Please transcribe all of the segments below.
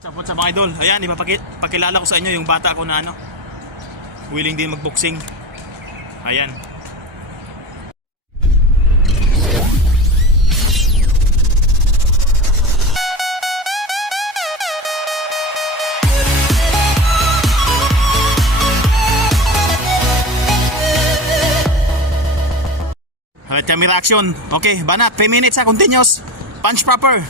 Sapot sa mga idol. Ayan, ipapakilala ko sa inyo yung bata ko na willing din magboxing. Ayan. Alright, camera action. Okay, banat, 3 minutes ha, continuous. Punch proper.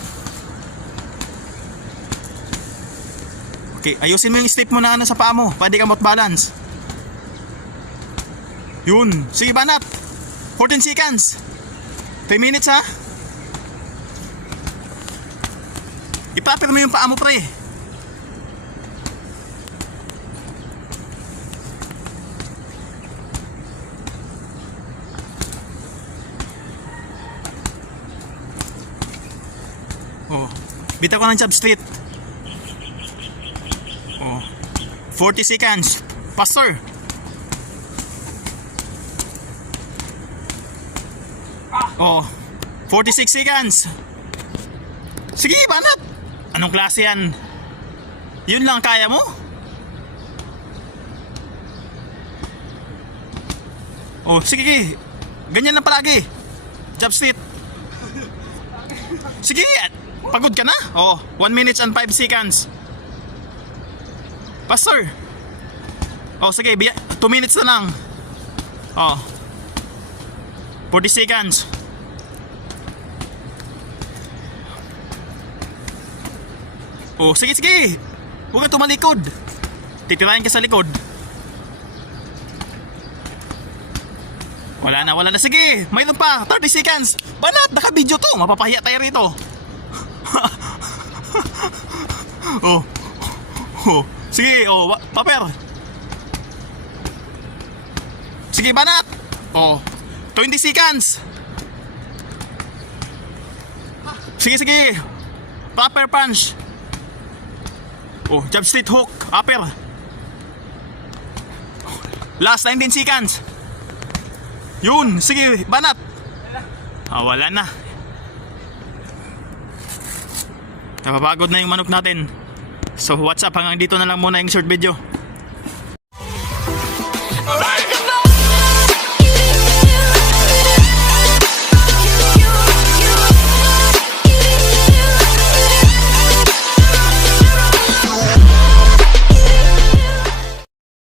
Okay, ayusin mo yung step mo na sa paa mo. Pwede ka mouth balance. Yun. Sige, banat. 14 seconds. 3 minutes ha. Ipapir mo yung paa mo, pre. Oh, bitaw ko ng jab straight. Oh, 40 seconds. Faster. Oh, 46 seconds. Sige, banat. Anong klase yan? Yun lang kaya mo? Oh, sige. Ganyan na palagi. Jab straight. Sige, pagod ka na? Oh, 1 minute and 5 seconds. Faster. Oh, sige, 2 minutes na lang. Oh, 40 seconds. Oh, sige, sige. Huwag ka tumalikod. Titirahin ka sa likod. Wala na. Sige, mayroon pa. 30 seconds. Banat, naka-video to. Mapapahiya tayo rito. Oh. Oh. Sige, oh, paper. Sige, banat. Oh, 20 seconds. Sige. Proper punch. Oh, jab straight hook, upper. Last 19 seconds. Yun, sige, banat. Wala na. Napapagod na yung manok natin. So what's up, hanggang dito na lang muna yung short video.